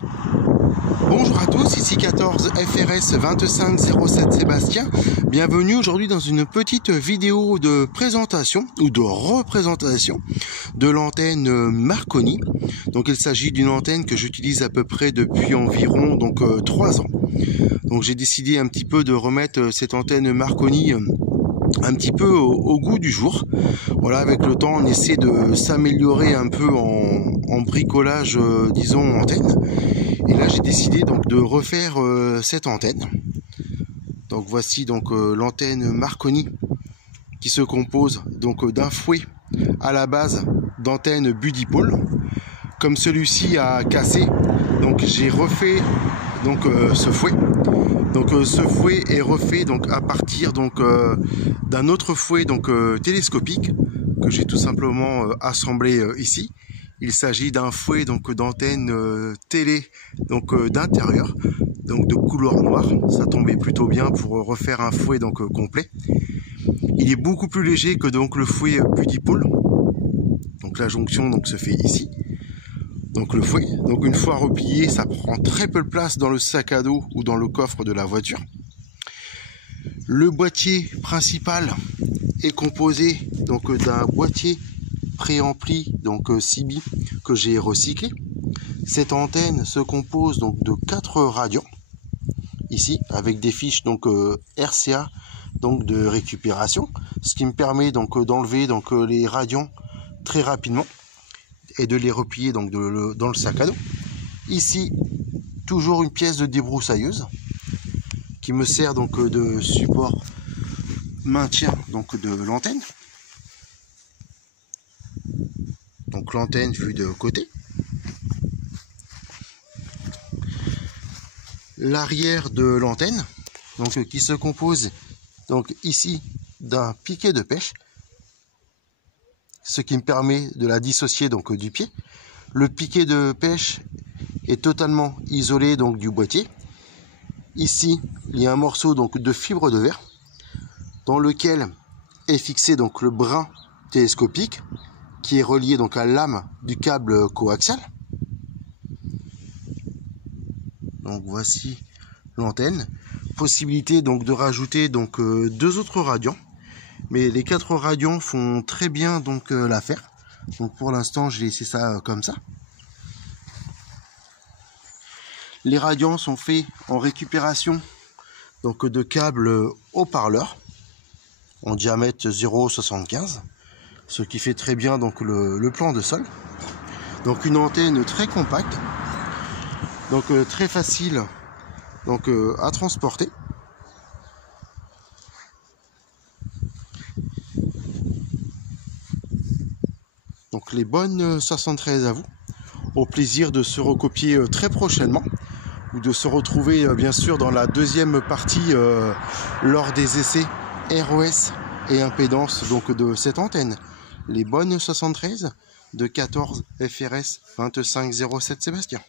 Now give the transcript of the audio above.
Bonjour à tous, ici 14 FRS 2507 Sébastien. Bienvenue aujourd'hui dans une petite vidéo de présentation ou de représentation de l'antenne Marconi. Donc il s'agit d'une antenne que j'utilise à peu près depuis environ 3 ans. Donc j'ai décidé un petit peu de remettre cette antenne Marconi un petit peu au goût du jour. Voilà, avec le temps on essaie de s'améliorer un peu en bricolage, disons antenne. Et là j'ai décidé donc de refaire cette antenne. Donc voici donc l'antenne Marconi qui se compose donc d'un fouet à la base d'antenne Budipole. Comme celui-ci a cassé, donc j'ai refait donc ce fouet. Donc ce fouet est refait donc à partir donc d'un autre fouet donc télescopique que j'ai tout simplement assemblé ici. Il s'agit d'un fouet donc d'antenne télé donc d'intérieur, donc de couleur noire. Ça tombait plutôt bien pour refaire un fouet donc complet. Il est beaucoup plus léger que donc le fouet Budipole. Donc la jonction donc se fait ici. Donc le fouet, donc une fois replié, ça prend très peu de place dans le sac à dos ou dans le coffre de la voiture. Le boîtier principal est composé donc d'un boîtier préampli donc Cibi que j'ai recyclé. Cette antenne se compose donc de 4 radians ici avec des fiches donc RCA donc de récupération, ce qui me permet donc d'enlever donc les radians très rapidement et de les replier donc dans le sac à dos. Ici toujours une pièce de débroussailleuse qui me sert donc de support maintien donc de l'antenne. Donc l'antenne vue de côté. L'arrière de l'antenne, donc qui se compose donc ici d'un piquet de pêche, ce qui me permet de la dissocier donc du pied. Le piquet de pêche est totalement isolé donc du boîtier. Ici, il y a un morceau donc de fibre de verre dans lequel est fixé donc le brin télescopique qui est relié donc à la lame du câble coaxial. Donc voici l'antenne. Possibilité donc de rajouter donc 2 autres radians, mais les 4 radians font très bien donc l'affaire. Donc pour l'instant j'ai laissé ça comme ça. Les radians sont faits en récupération donc de câbles haut-parleurs en diamètre 0,75. Ce qui fait très bien donc le plan de sol. Donc une antenne très compacte, donc très facile donc à transporter. Donc les bonnes 73 à vous. Au plaisir de se recopier très prochainement ou de se retrouver bien sûr dans la deuxième partie lors des essais ROS et impédance donc de cette antenne. Les bonnes 73 de 14 FRS 2507 Sébastien.